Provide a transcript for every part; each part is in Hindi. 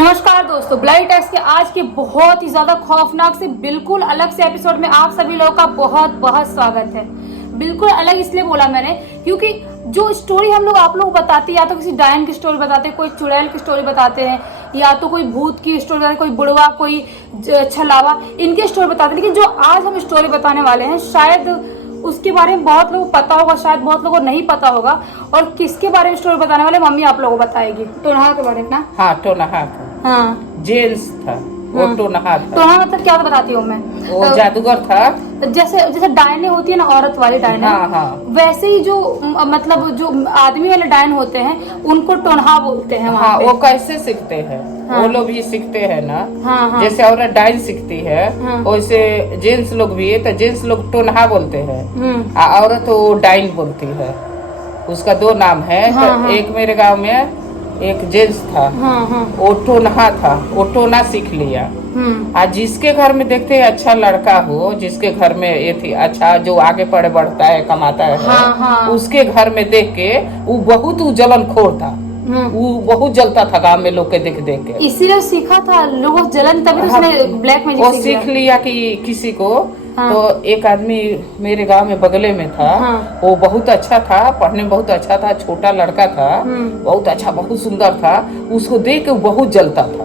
नमस्कार दोस्तों, ब्लाइंड टैक्स के आज के बहुत ही ज्यादा खौफनाक से बिल्कुल अलग से एपिसोड में आप सभी लोगों का बहुत बहुत स्वागत है। बिल्कुल अलग इसलिए बोला मैंने क्योंकि जो स्टोरी हम लोग आप लोग बताते हैं, या तो किसी डायन की स्टोरी बताते हैं, कोई चुड़ैल की स्टोरी बताते हैं, या तो कोई भूत की स्टोरी बताते हैं, कोई बुढ़वा, कोई छलावा, इनकी स्टोरी बताते हैं। लेकिन जो आज हम स्टोरी बताने वाले हैं शायद उसके बारे में बहुत लोगों को पता होगा, शायद बहुत लोगों को नहीं पता होगा। और किसके बारे में स्टोरी बताने वाले मम्मी आप लोगों को बताएगी। टोनहा के बारे में ना? हाँ, टोनहा था। हाँ, जेंट्स था वो। टोनहा था। टोनहा मतलब क्या बताती हूँ मैं, वो जादूगर था। जैसे जैसे डायने होती है ना, औरत वाली डायने, हाँ, हाँ। वैसे ही जो मतलब जो आदमी वाले डायन होते हैं उनको टोनहा बोलते हैं वहाँ हाँ, पे। वो कैसे सीखते हैं? हाँ। वो लोग भी सीखते हैं ना। हाँ, हाँ। जैसे औरत डाइन सीखती है हाँ। वैसे जेंट्स लोग भी है, तो जेंट्स लोग टोनहा बोलते हैं, औरत वो डाइन बोलती है। उसका दो नाम है। हाँ, तो हाँ। एक मेरे गांव में एक जेंट्स था। हाँ, हाँ। वो टोनहा था, वो टोना सीख लिया। आज जिसके घर में देखते हैं अच्छा लड़का हो, जिसके घर में ये थी अच्छा, जो आगे पढ़े बढ़ता है, कमाता है, हाँ, हाँ। उसके घर में देख के वो बहुत जलनखोर था। वो बहुत जलता था गांव में लोग के देख देख के। इसीलिए सीखा था लोगों जलन, तभी तो उसने ब्लैक मैजिक वो सीख लिया कि किसी को। हाँ। तो एक आदमी मेरे गांव में बगले में था। हाँ। वो बहुत अच्छा था, पढ़ने में बहुत अच्छा था, छोटा लड़का था, बहुत अच्छा, बहुत सुंदर था। उसको देख के वो बहुत जलता था।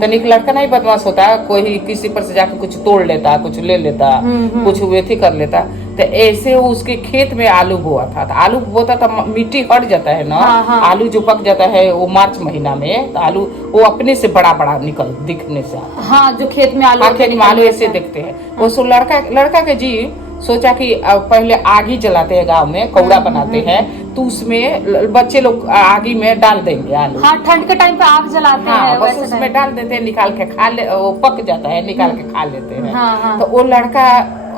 तनिक लड़का नहीं बदमाश होता, कोई किसी पर से जाकर कुछ तोड़ लेता, कुछ ले लेता, कुछ वेथी कर लेता। तो ऐसे वो उसके खेत में आलू बोआ था। तो आलू बोता था, मिट्टी हट जाता है ना। हाँ, हाँ। आलू जो पक जाता है वो मार्च महीना में, तो आलू वो अपने से बड़ा बड़ा निकल दिखने से। हाँ, जो खेत में आलू, खेत में आलू ऐसे दिखते हैं। वो सो लड़का के जी सोचा कि पहले आग ही जलाते हैं गांव में, कौड़ा बनाते हैं, तो उसमें बच्चे लोग आगी में डाल देंगे आलू। हाँ, ठंड के टाइम पे आग जलाते हाँ, हैं, बस वैसे उसमें टाइम। डाल देते हैं, निकाल के खा ले, वो पक जाता है, निकाल के खा लेते हैं। हाँ, हाँ। तो वो लड़का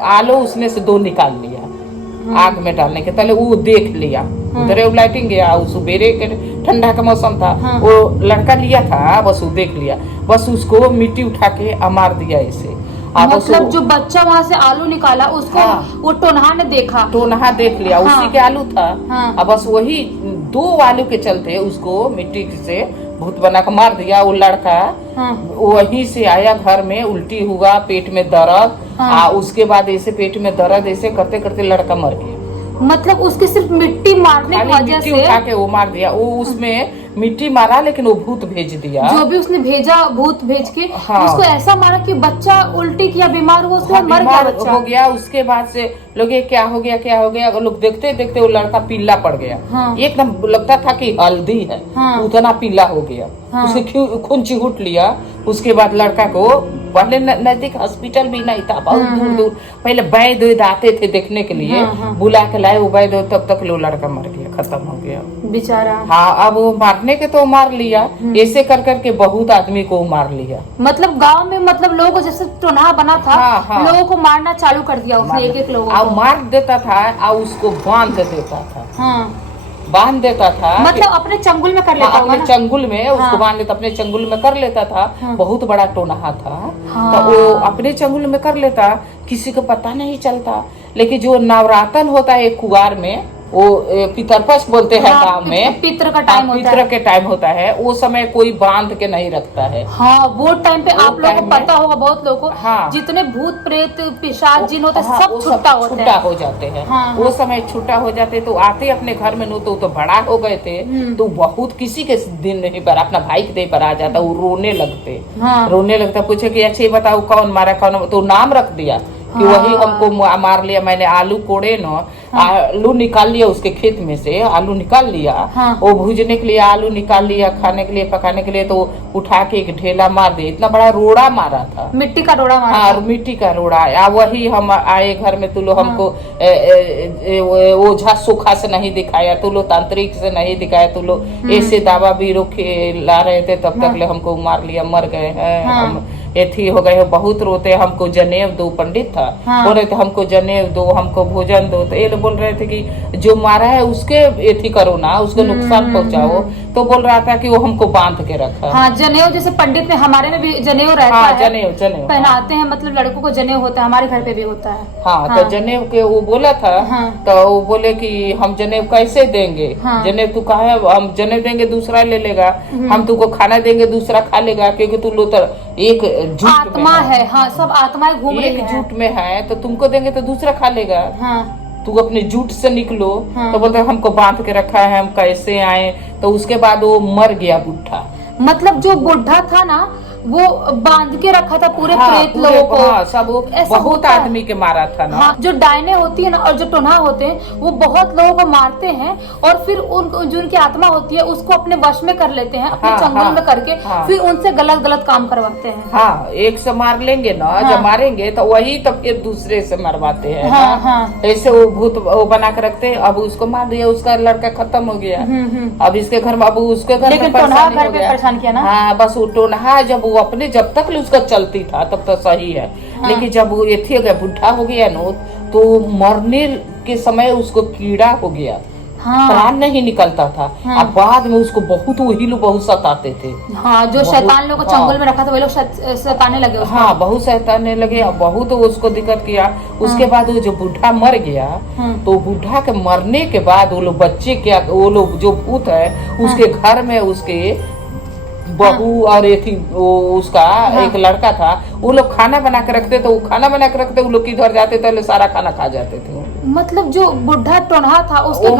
आलू उसने से दो निकाल लिया आग में डालने के पहले। वो देख लिया, उधर लाइटिंग गया, सुबेरे के ठंडा का मौसम था। वो लड़का लिया था, बस वो देख लिया, बस उसको मिट्टी उठा के मार दिया ऐसे। मतलब जो बच्चा वहाँ से आलू निकाला उसको, हाँ। वो टोनहा ने देखा, टोनहा देख लिया। हाँ। उसी के आलू था। हाँ। अब बस वही दो आलू के चलते उसको मिट्टी से भूत बना कर मार दिया। वो लड़का हाँ। वहीं से आया घर में, उल्टी हुआ, पेट में दर्द। हाँ। उसके बाद ऐसे पेट में दर्द ऐसे करते करते लड़का मर गया। मतलब उसके सिर्फ मिट्टी मारने की वजह मिट्टी से उठा के वो मार दिया। वो उसमें मिट्टी मारा, लेकिन वो भूत भेज दिया। जो भी उसने भेजा, भूत भेज के हाँ। उसको ऐसा मारा कि बच्चा उल्टी किया, बीमार हुआ, उसके हाँ, बाद मर गया बीमार बच्चा। हो गया। उसके बाद से लोग ये क्या हो गया, क्या हो गया, लोग देखते देखते वो लड़का पीला पड़ गया। हाँ। एकदम लगता था कि हल्दी है। हाँ। उतना पीला हो गया। हाँ। उसके खून चिहुट लिया। उसके बाद लड़का को पहले नजदीक हॉस्पिटल भी नहीं था, बहुत दूर दूर। पहले वैद्य आते थे देखने के लिए, बुला के लाए वो वैद्य, तब तक लो लड़का मर गया, खत्म हो गया बेचारा। हाँ, अब वो मारने के तो मार लिया, ऐसे कर करके बहुत आदमी को मार लिया। मतलब गांव में, मतलब लोगों को जैसे टोनहा बना था, हाँ, हाँ। लोगों को मारना चालू कर दिया उसने, एक एक लोगों और को। मार देता था और उसको बांध देता था। हाँ, बांध देता था, मतलब अपने चंगुल में कर लेता होगा अपने ना? चंगुल में उसको हाँ। बांध लेता, अपने चंगुल में कर लेता था। बहुत बड़ा टोनहा था। हाँ। तो वो अपने चंगुल में कर लेता, किसी को पता नहीं चलता। लेकिन जो नवरातन होता है कुआर में, वो पितरपक्ष बोलते हैं हाँ, गाँव में, पितृ का टाइम होता पितृ है। के टाइम होता है। वो समय कोई बांध के नहीं रखता है। हाँ, वो टाइम पे वो आप लोगों को टाइम में- पता होगा, बहुत लोगों को, हाँ। जितने भूत प्रेत पिशाच जिन होते हैं, हाँ, सब वो छुट्टा होते छुट्टा हैं। हो जाते हैं। हाँ, वो समय छुट्टा हो जाते तो आते अपने घर में, नो तो बड़ा हो गए थे, तो बहुत किसी के दिन नहीं पर अपना भाई के दे पर आ जाता, वो रोने लगते। हाँ। रोने लगता, पूछे कि अच्छा ये बताओ कौन मारा, कौन, तो नाम रख दिया कि वही हमको मार लिया। मैंने आलू कोड़े न, आलू निकाल लिया उसके खेत में से, आलू निकाल लिया। हाँ। वो भूजने के लिए आलू निकाल लिया, खाने के लिए, पकाने के लिए, तो उठा के एक ढेला मार दिया। इतना बड़ा रोड़ा मारा था, मिट्टी का रोड़ा मारा हाँ, था। मिट्टी का रोड़ा। या वही हम आए घर में, तू लो हमको ओझा सोखा से नहीं दिखाया, तू लो तांत्रिक से नहीं दिखाया, तू लो ऐसे दावा बीरो ला रहे थे, तब तक ले हमको मार लिया, मर गए हैं हम, एथी हो गए हो, बहुत रोते, हमको जनेब दो, पंडित था बोल रहे थे हमको जनेब दो, हमको भोजन दो। तो ये लोग बोल रहे थे कि जो मारा है उसके एथी करो ना, उसको नुकसान पहुंचाओ। तो बोल रहा था कि वो हमको बांध के रखा। हाँ, जनेऊ जैसे पंडित में हमारे में भी जनेऊ रहता हाँ, है, जनेऊ पहनाते हैं, मतलब लड़कों को जनेऊ होता है, हमारे घर पे भी होता है। हाँ, तो जनेऊ के वो बोला था। तो वो बोले कि हम जनेऊ कैसे देंगे, जनेऊ तू कहा है, हम जनेऊ देंगे दूसरा ले लेगा, हम तुमको खाना देंगे दूसरा खा लेगा, क्योंकि तू लोग एक झूठ आत्मा है। हाँ, सब आत्माएं घूम रही एक झूठ में है, तो तुमको देंगे तो दूसरा खा लेगा। तू अपने झूठ से निकलो। तो बोलते हमको बांध के रखा है, हम कैसे आए। तो उसके बाद वो मर गया बुढ़ा। मतलब जो बुढ़ा था ना, वो बांध के रखा था पूरे प्रेत लोगों को। सब बहुत आदमी के मारा था ना। हाँ, जो डायने होती है ना और जो टोना होते हैं, वो बहुत लोगों को मारते हैं और फिर जो उनकी आत्मा होती है उसको अपने वश में कर लेते हैं, अपने चंगुल में करके फिर उनसे गलत गलत काम करवाते हैं। हाँ, एक से मार लेंगे ना, जब मारेंगे तो वही तो फिर दूसरे से मरवाते हैं। ऐसे वो भूत वो बना के रखते हैं। अब उसको मार दिया, उसका लड़का खत्म हो गया। अब इसके घर में, अब उसके घर में परेशान किया ना। हाँ, बस वो टोनहा जब अपने जब तक उसका चलती था तब तो सही है। लेकिन जब वो ये थी बुढ़ा हो गया नो, तो मरने के समय उसको कीड़ा हो गया। प्राण नहीं निकलता था। अब बाद में उसको बहुत वही लोग बहुत सताते थे। हाँ, जो शैतान लोग को चंगुल में रखा था वही लोग सताने लगे उसको। हाँ, बहुत सताने लगे, बहुत उसको दिक्कत किया। उसके बाद वो जो बुढ़ा मर गया, तो बुढ़ा के मरने के बाद वो लोग बच्चे क्या, वो लोग जो भूत है उसके घर में उसके बहू और ये थी उसका एक लड़का था, वो लोग खाना बना के रखते। तो वो खाना बना के रखते, वो लोग किधर जाते थे सारा खाना खा जाते थे। मतलब जो बुढ़ा टोन्हा था उसके घर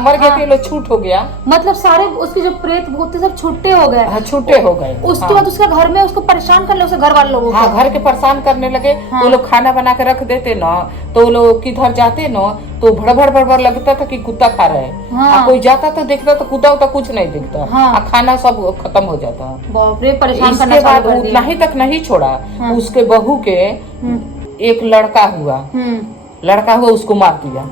मर गया तो छूट हो गया। मतलब सारे उसके जो प्रेत भूत थे सब छुट्टे हो गए। हाँ, छुट्टे हो गए। उसके बाद उसके घर में उसको परेशान करने, उसके घर वाले लोगों को। हाँ, घर के परेशान करने लगे। वो लोग खाना बना के रख देते ना, तो वो लोग किधर जाते ना, तो भड़बड़ भड़बड़ लगता था कि कुत्ता खा रहा है। कोई जाता तो देखता तो कुत्ता उता कुछ नहीं दिखता। खाना सब खत्म हो जाता। बाप रे, परेशान इसके बाद उतना ही तक नहीं छोड़ा। उसके बहू के एक लड़का हुआ, उसको मार दिया।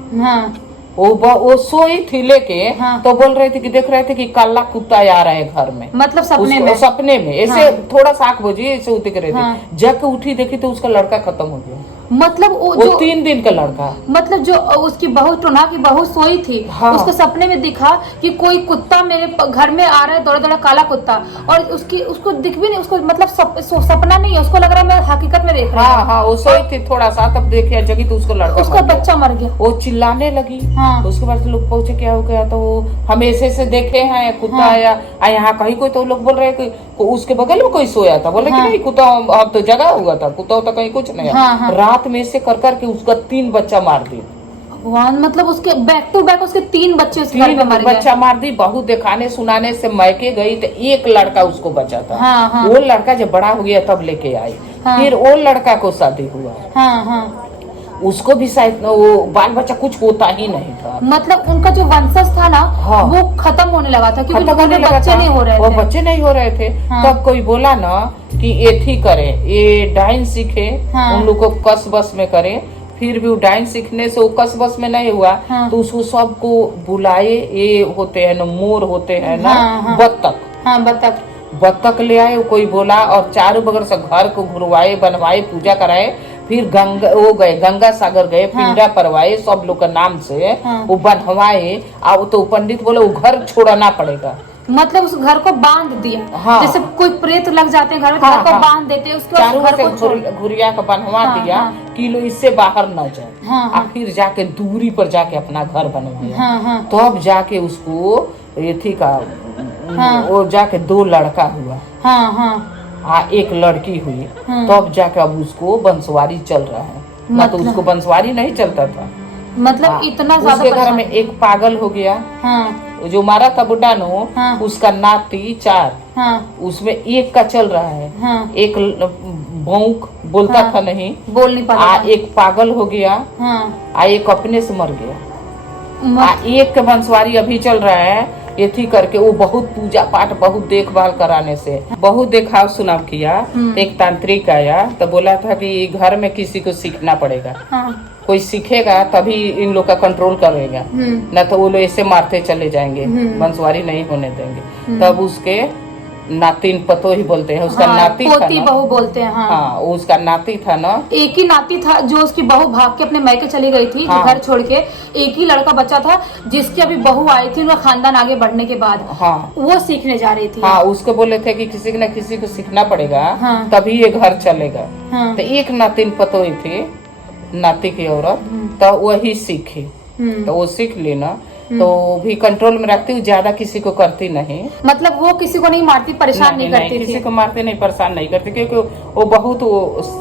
वो सोई थी लेके, तो बोल रहे थे कि देख रहे थे कि काला कुत्ता आ रहा है घर में। मतलब सपने में ऐसे थोड़ा साख बजी ऐसे उतर रहे थे। जब उठी देखी तो उसका लड़का खत्म हो गया। मतलब वो 3 दिन का लड़का। मतलब जो उसकी बहू, टोना की बहू सोई थी, उसको सपने में दिखा कि कोई कुत्ता मेरे घर में आ रहा है, दौड़ा दौड़ा काला कुत्ता। और उसको दिख भी नहीं, उसको मतलब सपना नहीं है, उसको लग रहा है मैं हकीकत में देख रहा हूँ। हाँ, वो सोई थी थोड़ा सा, तब देखे जगी तो उसका लड़का, उसका बच्चा मर गया। वो चिल्लाने लगी। उसके बाद लोग पहुंचे, क्या हो गया। तो हम ऐसे देखे हैं कुत्ता आया यहाँ कहीं कोई। तो लोग बोल रहे कि उसके बगल में कोई सोया था। बोले कि नहीं, कुत्ता अब तो जगा हुआ था, कुत्ता होता कहीं कुछ नहीं। रात में से कर करके उसका 3 बच्चा मार दी। भगवान, मतलब उसके बैक टू बैक उसके 3 बच्चे उसके घर पे मर गए। बच्चा मार दी। बहू दिखाने सुनाने से मैके गई तो एक लड़का उसको बचा था। वो लड़का जब बड़ा हो गया तब लेके आई। फिर वो लड़का को शादी हुआ। उसको भी शायद वो बाल बच्चा कुछ होता ही नहीं था। मतलब उनका जो वंशज था ना, वो खत्म होने लगा था, क्योंकि बच्चे नहीं हो रहे थे। वो बच्चे नहीं हो रहे थे। तब कोई बोला ना कि एथी करे, ये डाइन सीखे, उन लोग को कस बस में करे। फिर भी डाइन सीखने से वो कस बस में नहीं हुआ। तो उसको सबको बुलाए, ये होते हैं ना मोर होते हैं ना, बत्तख। बत्तख ले आए। कोई बोला और चारों बगल से घर को घुरवाए, बनवाए, पूजा कराए। फिर गंगा सागर गए, पिंडा परवाए सब लोग का नाम से, वो बनवाए। अब तो पंडित बोले वो घर छोड़ना पड़ेगा। मतलब उस घर को बांध दिया। जैसे कोई प्रेत लग जाते हैं घर में, घर को बांध देते हैं, उसके बाद घर को घुरिया का बनवा दिया कि लोग इससे बाहर न जाए। फिर जाके दूरी पर जाके अपना घर बनवाया। तो अब जाके उसको एथी का वो जाके 2 लड़का हुआ। एक लड़की हुई। तब जाके अब उसको बंसवारी चल रहा है। ना तो उसको बंसवारी नहीं चलता था। मतलब इतना ज्यादा। उसके घर में एक पागल हो गया। जो मारा था बुड्ढा नो, उसका नाती 4। उसमें एक का चल रहा है। एक भौंक बोलता था, नहीं बोल नहीं पाता। एक पागल हो गया। एक अपने से मर गया। एक का बंसवारी अभी चल रहा है। ये थी करके वो बहुत पूजा पाठ, बहुत देखभाल कराने से, बहुत देखाव सुनाव किया। एक तांत्रिक आया तो बोला था कि घर में किसी को सीखना पड़ेगा। कोई सीखेगा तभी इन लोग का कंट्रोल करेगा, न तो वो लोग ऐसे मारते चले जाएंगे, बंसवारी नहीं होने देंगे। तब उसके नातिन पतो ही बोलते हैं, उसका हाँ, नाती था पोती ना। बहू बोलते हैं। हाँ, हाँ, उसका नाती था ना। एक ही नाती था जो उसकी बहू भाग के अपने मायके चली गई थी, हाँ। घर छोड़ के। एक ही लड़का बच्चा था जिसकी अभी बहू आई थी उनका खानदान आगे बढ़ने के बाद। हाँ, वो सीखने जा रही थी। हाँ, उसको बोले थे कि किसी न किसी को सीखना पड़ेगा, हाँ। तभी ये घर चलेगा। हाँ। तो एक नातिन पतो ही थी, नाती की औरत, तो वही सीखी। तो वो सीख ली ना, तो भी कंट्रोल में रखती हूँ, ज्यादा किसी को करती नहीं। मतलब वो किसी को नहीं मारती, परेशान नहीं करती किसी थी। को मारते नहीं, परेशान नहीं करती, क्योंकि वो बहुत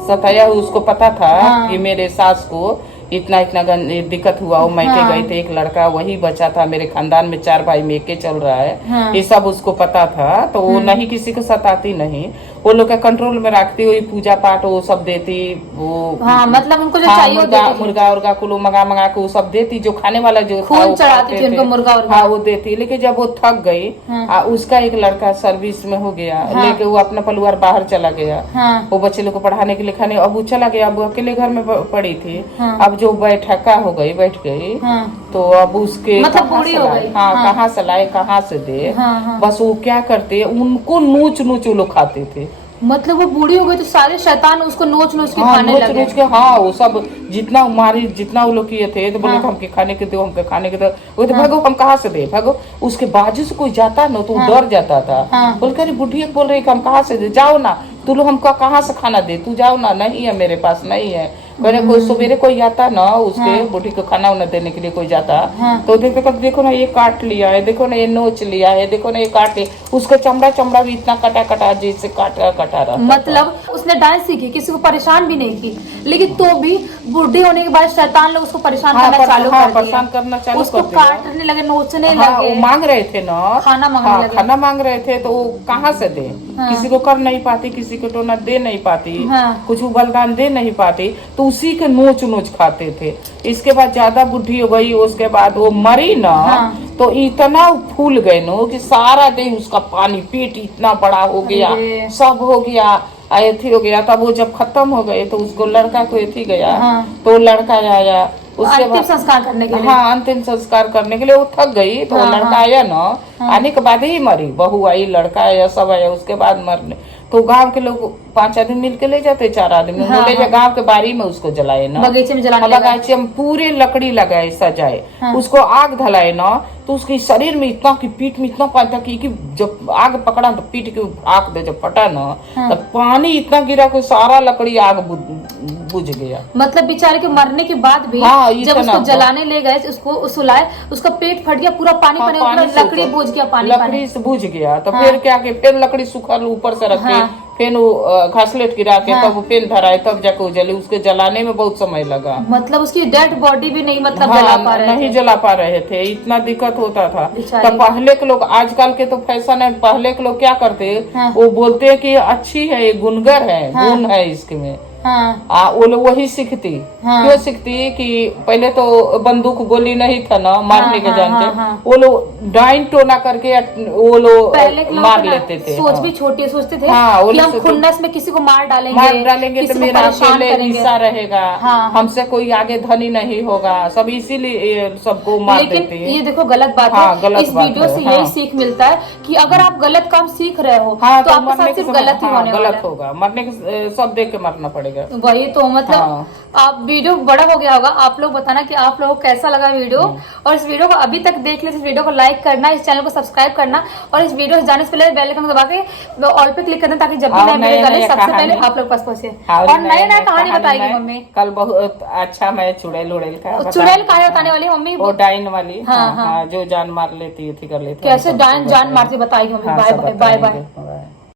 सताया। उसको पता था हाँ। कि मेरे सास को इतना दिक्कत हुआ। वो मायके हाँ। गए थे, एक लड़का वही बचा था, मेरे खानदान में 4 भाई में एक चल रहा है। हाँ। ये सब उसको पता था, तो वो नहीं किसी को सताती नहीं, वो लोग का कंट्रोल में रखती हुई, पूजा पाठ वो सब देती। वो हाँ, मतलब उनको जो हाँ, चाहिए वो देती थी। मुर्गा उर्गा कुलो मंगा के वो सब देती, जो खाने वाला जो था खून वो चढ़ाती खाते थी उनको, थे। मुर्गा उर्गा। हाँ, वो देती। लेकिन जब वो थक गई, हाँ। उसका एक लड़का सर्विस में हो गया, हाँ। लेके वो अपना परिवार बाहर चला गया। हाँ। वो बच्चे लोग को पढ़ाने के लिए खाने, अब वो चला गया, अब वो अकेले घर में पड़ी थी। हाँ। अब जो बैठका हो गई, बैठ गई, हाँ। तो अब उसके मतलब कहाँ बूढ़ी से हो लाए? गई। हाँ, हाँ। कहाँ से लाए, कहाँ से दे। हाँ, हाँ। बस वो क्या करते, उनको नोच नोच वो लोग खाते थे। मतलब वो बूढ़ी हो गई तो सारे शैतान उसको नोच नोच के हाँ, खाने नोच लगे। नोच के। हाँ, वो सब जितना मारी, जितना वो लोग किए थे, तो बोले हाँ। हमके खाने के दो, हमके खाने के दो। वो तो भागो, हम कहाँ से दे, भागो। उसके बाजू से कोई जाता ना तो वो डर जाता था। हाँ। बोल कर बुढ़िया बोल रही कि हम कहाँ से दे, जाओ ना, तू लोग हमको कहाँ से खाना दे, तू जाओ ना, नहीं है मेरे पास, नहीं है। मैंने कोई सवेरे कोई आता ना, उसके बुढ़ी को खाना उन्हें देने के लिए कोई जाता, तो देखो ना ये काट लिया है, देखो ना ये नोच लिया है, देखो ना ये काट लिया, उसका चमड़ा भी इतना कटा कटा जैसे काटा रहा। मतलब उसने डांस सीखी, किसी को परेशान भी नहीं की, लेकिन तो भी बूढ़े होने के बाद शैतान लोग उसको परेशान करना चालू कर दिए। परेशान करना चालू उसको कर दिया। काटने लगे, नोचने हाँ, लगे। वो मांग रहे थे ना, खाना मांगने लगे। खाना मांग रहे थे, तो वो कहाँ से दे? किसी को कर नहीं पाती, किसी को टोना दे नहीं पाती, हाँ। कुछ बलिदान दे नहीं पाती, तो उसी के नोच नोच खाते थे। इसके बाद ज्यादा बुढ़ी हो गई, उसके बाद वो मरी ना, तो इतना फूल गए नो कि सारा दिन उसका पानी, पेट इतना बड़ा हो गया, सब हो गया, एथी हो गया। तब वो जब खत्म हो गए तो उसको लड़का को एथी गया, तो लड़का आया उसके अंतिम संस्कार करने के लिए। हाँ, अंतिम संस्कार करने के लिए वो थक गई, तो लड़का आया ना, आने के बाद ही मरी। बहू आई, लड़का आया, सब आया, उसके बाद मरने। तो गांव के लोग 5 आदमी मिल के ले जाते, 4 आदमी ले जाए, गांव के बारी में उसको जलाए ना, बगीचे में जलाने बगीचे में पूरे लकड़ी लगाए, सजाए, उसको आग धलाए ना, तो उसके शरीर में इतना की पीठ में इतना पानी था कि जब आग पकड़ा तो पीठ के आग दे, जब फटा ना, तो पानी इतना गिरा कि सारा लकड़ी आग बुझ गया। मतलब बेचारे के मरने के बाद भी जब उसको जलाने ले गए, उसको सुलाए, उसका पेट फट गया, पूरा पानी पानी, पूरा लकड़ी बुझ गया, लकड़ी से बुझ गया। तो फिर क्या कि फिर लकड़ी सूखल ऊपर से रखे, फिर वो घासलेट गिरा के तब फिर धराए, तब जाके जले। उसके जलाने में बहुत समय लगा। मतलब उसकी डेड बॉडी भी नहीं जला पा रहे नहीं थे। जला पा रहे थे, इतना दिक्कत होता था। तो पहले के लोग, आजकल के तो फैशन है, पहले के लोग क्या करते, वो बोलते हैं कि अच्छी है, ये गुनगर है, गुण है इसके में। वो लोग वही सीखती। क्यों सीखती कि पहले तो बंदूक गोली नहीं था ना, मारने के जानते, वो लोग डाइन टोना करके वो लोग मार लेते थे। सोच भी छोटी सोचते थे कि हम खुन्नस में किसी को मार डालेंगे तो मेरा अकेले हिस्सा रहेगा, हमसे कोई आगे धनी नहीं होगा, सब इसीलिए सबको मार देते हैं। ये देखो गलत बात है। इस वीडियो से यही सीख मिलता है कि अगर आप गलत काम सीख रहे हो तो आपके साथ सिर्फ गलत ही होने वाला है। गलत होगा, मरने के सब देख के मरना पड़ेगा। वही तो मतलब आप वीडियो बड़ा हो गया होगा, आप लोग बताना कि आप लोगों को कैसा लगा वीडियो, और इस वीडियो को अभी तक देख ले, इस वीडियो को लाइक करना, इस चैनल को सब्सक्राइब करना, और इस वीडियो से जाने से पहले बेल आइकन दबा के ऑल पे क्लिक करना, ताकि जब भी नया वीडियो डाले सबसे पहले आप लोग पास पहुंचे। और नई नई कहानी बताएगी मम्मी। कल बहुत अच्छा मैं चुड़ैल उड़ैल का चुड़ैल कहानी बताने वाली मम्मी, वो डाइन वाली, जो जान मार लेती थी, कर लेती, कैसे डाइन जान मारती बताएगी mummy. Bye bye bye bye.